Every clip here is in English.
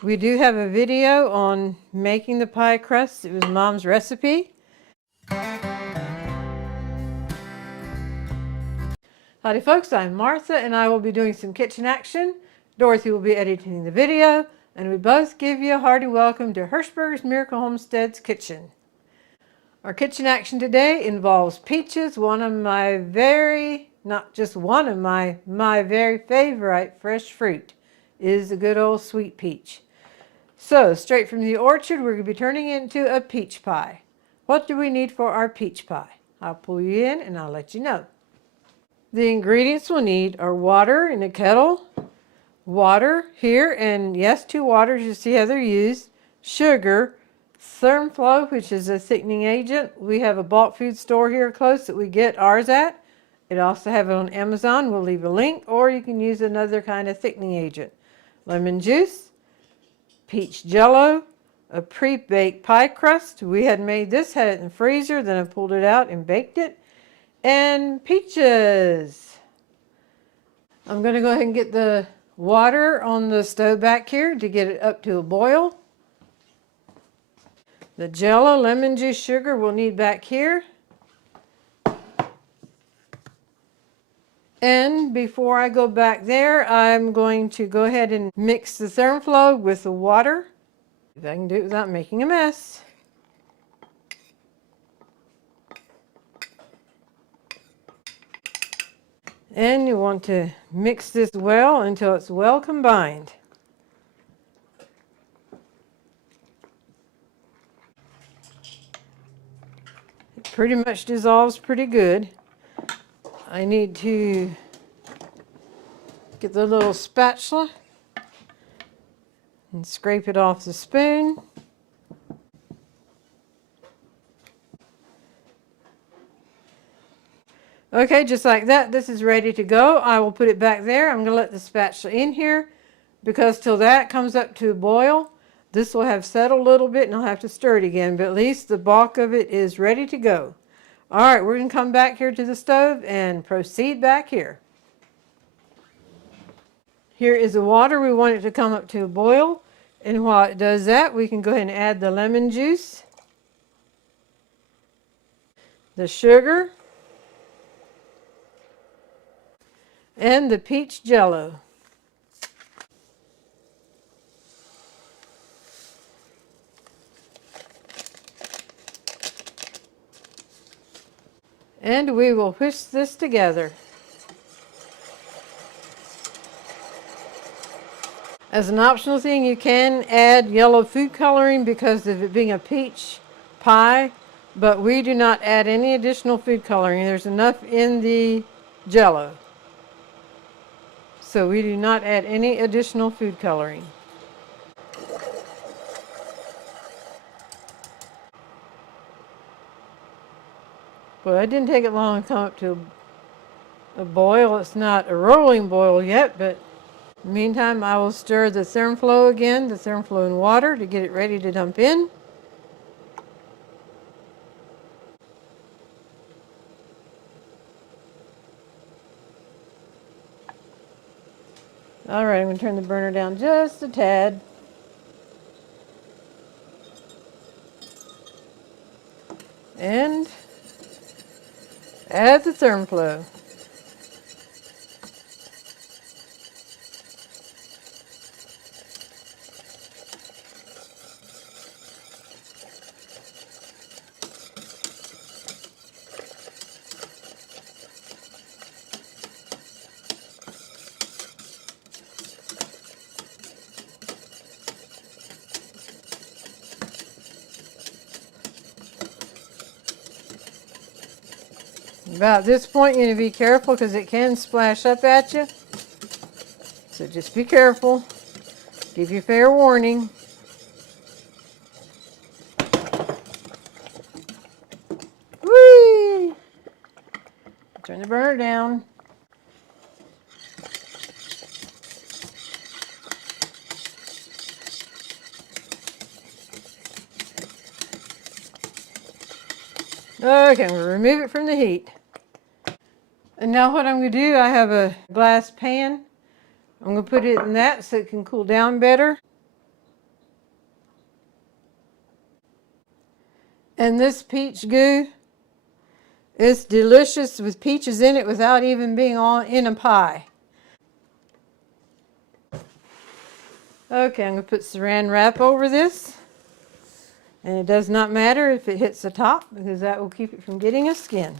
We do have a video on making the pie crust. It was Mom's recipe. Howdy folks, I'm Martha and I will be doing some kitchen action. Dorothy will be editing the video, and we both give you a hearty welcome to Hirschberg's Miracle Homestead's kitchen. Our kitchen action today involves peaches, one of my not just one of my very favorite fresh fruit is the good old sweet peach. So, straight from the orchard, we're going to be turning it into a peach pie. What do we need for our peach pie? I'll pull you in and I'll let you know. The ingredients we'll need are water in a kettle, water here, and yes, 2 waters, you see how they're used, sugar, thermflo, which is a thickening agent. We have a bulk food store here close that we get ours at. It also have it on Amazon. We'll leave a link, or you can use another kind of thickening agent. Lemon juice, peach jello, a pre-baked pie crust. We had made this, had it in the freezer, then I pulled it out and baked it. And peaches. I'm going to go ahead and get the water on the stove back here to get it up to a boil. The jello, lemon juice, sugar we'll need back here. And before I go back there, I'm going to go ahead and mix the thermflo with the water. If I can do it without making a mess. And you want to mix this well until it's well combined. It pretty much dissolves pretty good. I need to get the little spatula and scrape it off the spoon. Okay, just like that, this is ready to go. I will put it back there. I'm going to let the spatula in here because till that comes up to a boil, this will have settled a little bit and I'll have to stir it again, but at least the bulk of it is ready to go. All right, we're going to come back here to the stove and proceed back here. Here is the water. We want it to come up to a boil. And while it does that, we can go ahead and add the lemon juice, the sugar, and the peach jello. And we will whisk this together. As an optional thing, you can add yellow food coloring because of it being a peach pie, but we do not add any additional food coloring. There's enough in the jello. So we do not add any additional food coloring. Well, it didn't take it long to come up to a boil. It's not a rolling boil yet, but in the meantime, I will stir the thermflo again, the thermflo in water to get it ready to dump in. All right, I'm going to turn the burner down just a tad. And add the thermflo. About this point, you need to be careful because it can splash up at you. So just be careful. Give you fair warning. Whee! Turn the burner down. Okay, I'm going to remove it from the heat. And now what I'm going to do, I have a glass pan. I'm going to put it in that so it can cool down better. And this peach goo is delicious with peaches in it without even being in a pie. Okay, I'm going to put saran wrap over this. And it does not matter if it hits the top because that will keep it from getting a skin.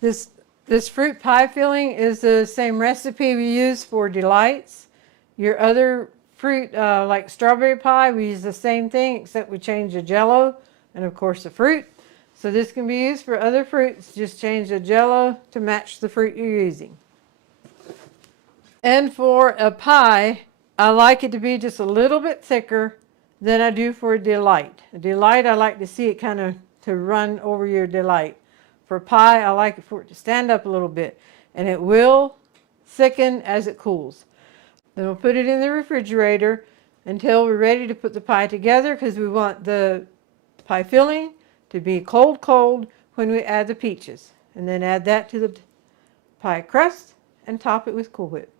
This fruit pie filling is the same recipe we use for Delights. Your other fruit, like strawberry pie, we use the same thing except we change the jello and of course the fruit. So this can be used for other fruits. Just change the jello to match the fruit you're using. And for a pie, I like it to be just a little bit thicker than I do for a Delight. A Delight, I like to see it kind of to run over your Delight. For pie, I like it for it to stand up a little bit. And it will thicken as it cools. Then we'll put it in the refrigerator until we're ready to put the pie together because we want the pie filling to be cold when we add the peaches. And then add that to the pie crust and top it with Cool Whip.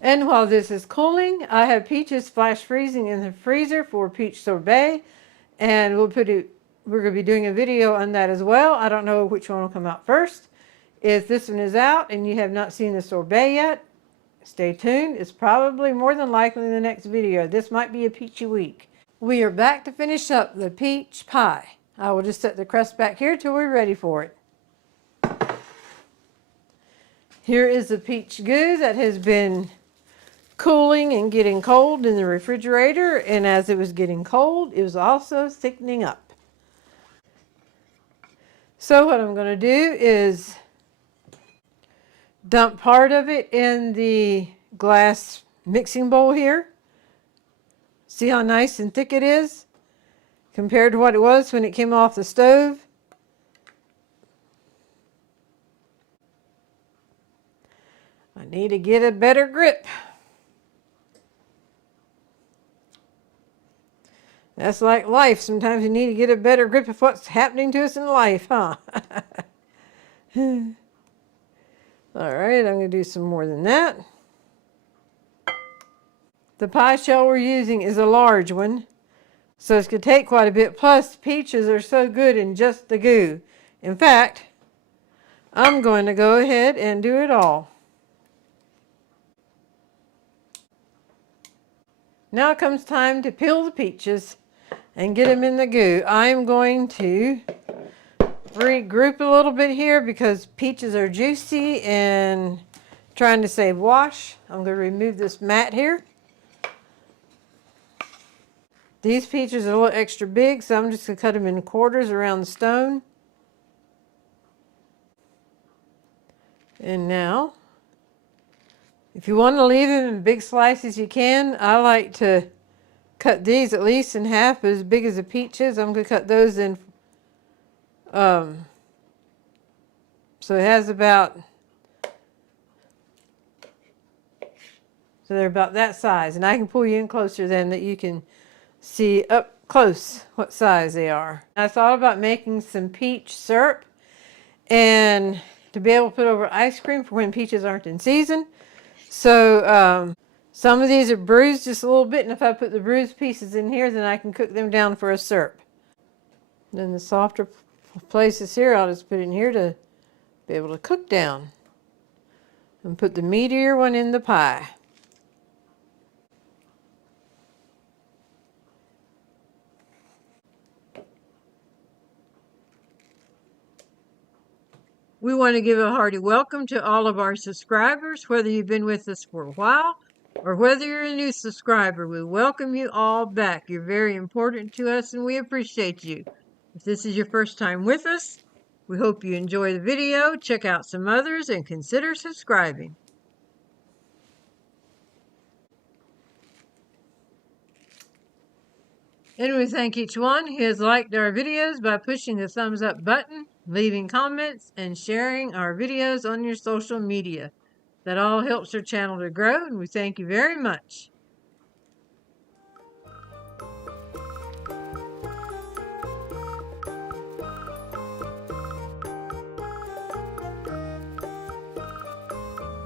And while this is cooling, I have peaches flash freezing in the freezer for peach sorbet. And we're going to be doing a video on that as well. I don't know which one will come out first. If this one is out and you have not seen the sorbet yet, stay tuned. It's probably more than likely the next video. This might be a peachy week. We are back to finish up the peach pie. I will just set the crust back here till we're ready for it. Here is the peach goo that has been cooling and getting cold in the refrigerator, and as it was getting cold, it was also thickening up. So what I'm going to do is dump part of it in the glass mixing bowl here. See how nice and thick it is compared to what it was when it came off the stove. I need to get a better grip. That's like life. Sometimes you need to get a better grip of what's happening to us in life, huh? All right, I'm going to do some more than that. The pie shell we're using is a large one, so it's going to take quite a bit. Plus, peaches are so good in just the goo. In fact, I'm going to go ahead and do it all. Now it comes time to peel the peaches and get them in the goo. I'm going to regroup a little bit here because peaches are juicy and trying to save wash. I'm going to remove this mat here. These peaches are a little extra big, so I'm just going to cut them in quarters around the stone. And now, if you want to leave them in big slices, you can. I like to cut these at least in half as big as the peaches. I'm going to cut those in, so it has about, so they're about that size. And I can pull you in closer then that you can see up close what size they are. I thought about making some peach syrup and to be able to put over ice cream for when peaches aren't in season. So some of these are bruised just a little bit, and if I put the bruised pieces in here, then I can cook them down for a syrup. Then the softer places here, I'll just put in here to be able to cook down. And put the meatier one in the pie. We want to give a hearty welcome to all of our subscribers, whether you've been with us for a while or whether you're a new subscriber. We welcome you all back. You're very important to us and we appreciate you. If this is your first time with us, we hope you enjoy the video, check out some others, and consider subscribing. And we thank each one who has liked our videos by pushing the thumbs up button, leaving comments, and sharing our videos on your social media. That all helps our channel to grow, and we thank you very much.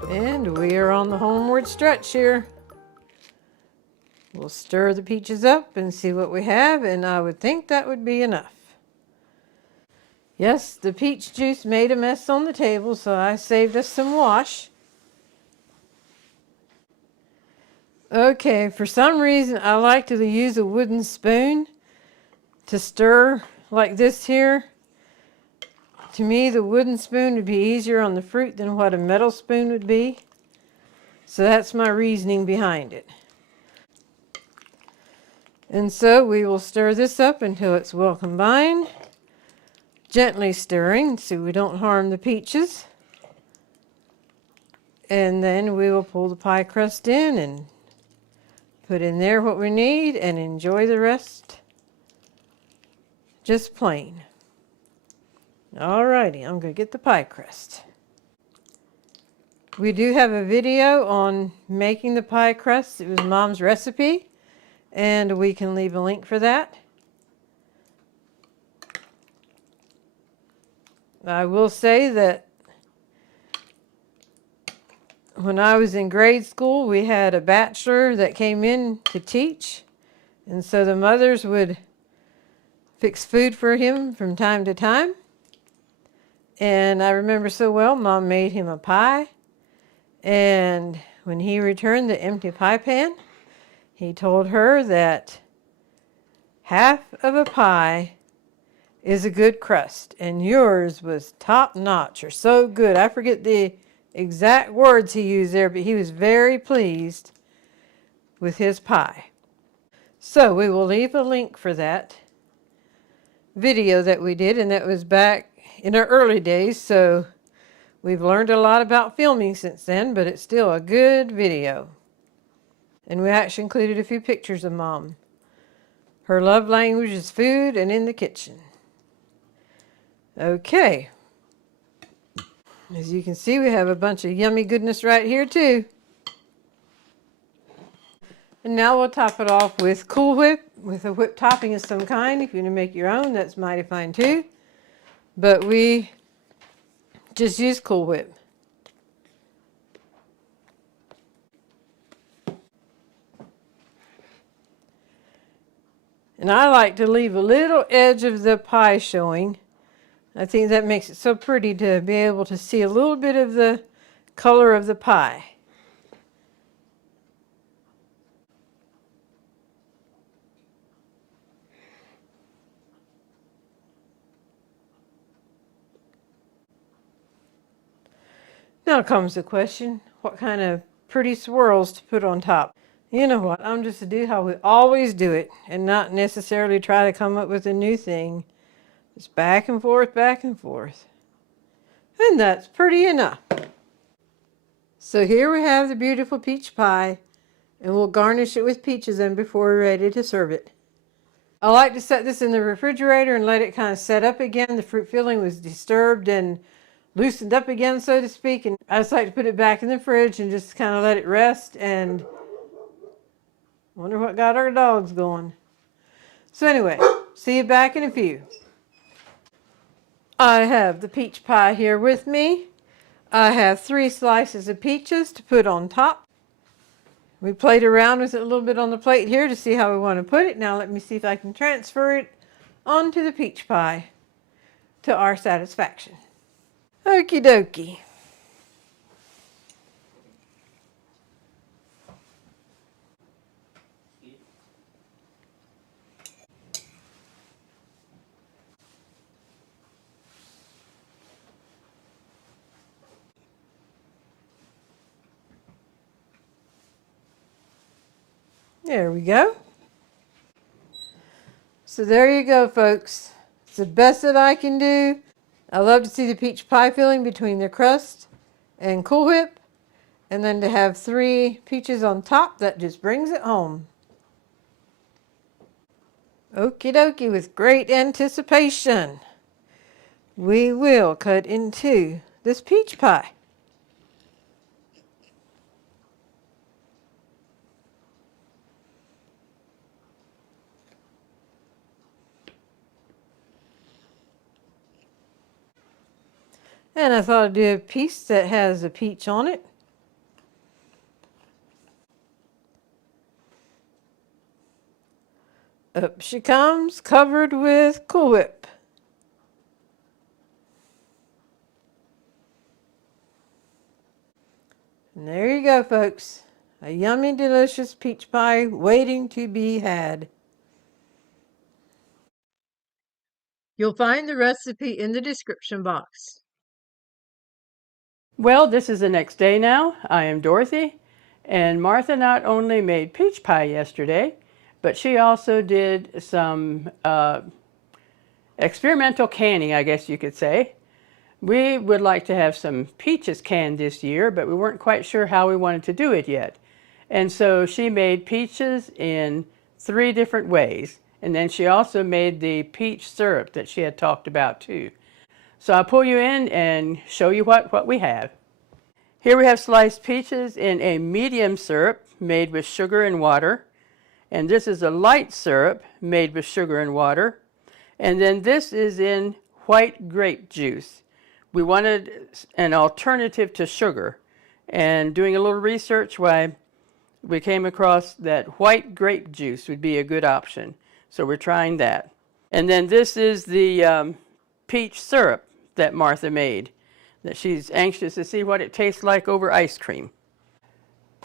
And we are on the homeward stretch here. We'll stir the peaches up and see what we have, and I would think that would be enough. Yes, the peach juice made a mess on the table, so I saved us some wash. Okay, for some reason I like to use a wooden spoon to stir like this here. To me, the wooden spoon would be easier on the fruit than what a metal spoon would be. So that's my reasoning behind it. And so we will stir this up until it's well combined. Gently stirring so we don't harm the peaches. And then we will pull the pie crust in and put in there what we need and enjoy the rest just plain. Alrighty, I'm going to get the pie crust. We do have a video on making the pie crust. It was Mom's recipe, and we can leave a link for that. I will say that when I was in grade school, we had a bachelor that came in to teach, and so the mothers would fix food for him from time to time. And I remember so well, Mom made him a pie, and when he returned the empty pie pan, he told her that half of a pie is a good crust, and yours was top notch or so good. I forget the exact words he used there, but he was very pleased with his pie. So we will leave a link for that video that we did, and that was back in our early days, so we've learned a lot about filming since then, but it's still a good video. And we actually included a few pictures of Mom. Her love language is food and in the kitchen. Okay. As you can see, we have a bunch of yummy goodness right here too. And now we'll top it off with Cool Whip, with a whipped topping of some kind. If you want to make your own, that's mighty fine too. But we just use Cool Whip. And I like to leave a little edge of the pie showing. I think that makes it so pretty to be able to see a little bit of the color of the pie. Now comes the question, what kind of pretty swirls to put on top? You know what, I'm just to do how we always do it and not necessarily try to come up with a new thing. Just back and forth, back and forth. And that's pretty enough. So here we have the beautiful peach pie, and we'll garnish it with peaches in before we're ready to serve it. I like to set this in the refrigerator and let it kind of set up again. The fruit filling was disturbed and loosened up again, so to speak, and I just like to put it back in the fridge and just kind of let it rest, and wonder what got our dogs going. So anyway, see you back in a few. I have the peach pie here with me. I have 3 slices of peaches to put on top. We played around with it a little bit on the plate here to see how we want to put it. Now let me see if I can transfer it onto the peach pie to our satisfaction. Okie dokie. There we go. So there you go, folks. It's the best that I can do. I love to see the peach pie filling between the crust and Cool Whip. And then to have 3 peaches on top, that just brings it home. Okie dokie, with great anticipation, we will cut into this peach pie. And I thought I'd do a piece that has a peach on it. Up she comes, covered with Cool Whip. And there you go, folks. A yummy, delicious peach pie waiting to be had. You'll find the recipe in the description box. Well, this is the next day now. I am Dorothy, and Martha not only made peach pie yesterday, but she also did some experimental canning, I guess you could say. We would like to have some peaches canned this year, but we weren't quite sure how we wanted to do it yet. And so she made peaches in 3 different ways. And then she also made the peach syrup that she had talked about too. So I'll pull you in and show you what we have. Here we have sliced peaches in a medium syrup made with sugar and water. And this is a light syrup made with sugar and water. And then this is in white grape juice. We wanted an alternative to sugar. And doing a little research, why we came across that white grape juice would be a good option. So we're trying that. And then this is the peach syrup that Martha made, that she's anxious to see what it tastes like over ice cream.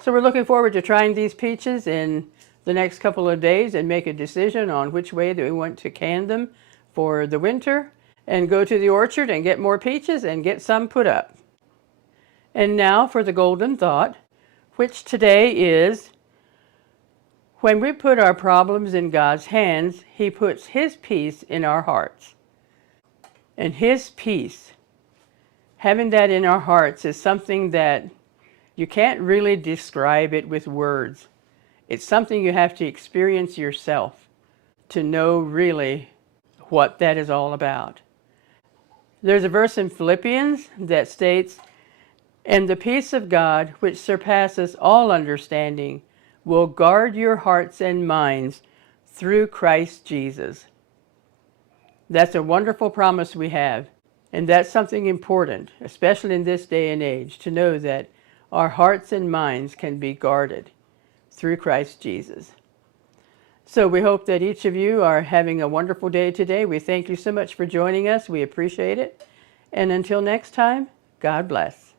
So we're looking forward to trying these peaches in the next couple of days and make a decision on which way that we want to can them for the winter, and go to the orchard and get more peaches and get some put up. And now for the golden thought, which today is, when we put our problems in God's hands, He puts His peace in our hearts. And His peace, having that in our hearts, is something that you can't really describe it with words. It's something you have to experience yourself to know really what that is all about. There's a verse in Philippians that states, "And the peace of God, which surpasses all understanding, will guard your hearts and minds through Christ Jesus." That's a wonderful promise we have. And that's something important, especially in this day and age, to know that our hearts and minds can be guarded through Christ Jesus. So we hope that each of you are having a wonderful day today. We thank you so much for joining us. We appreciate it. And until next time, God bless.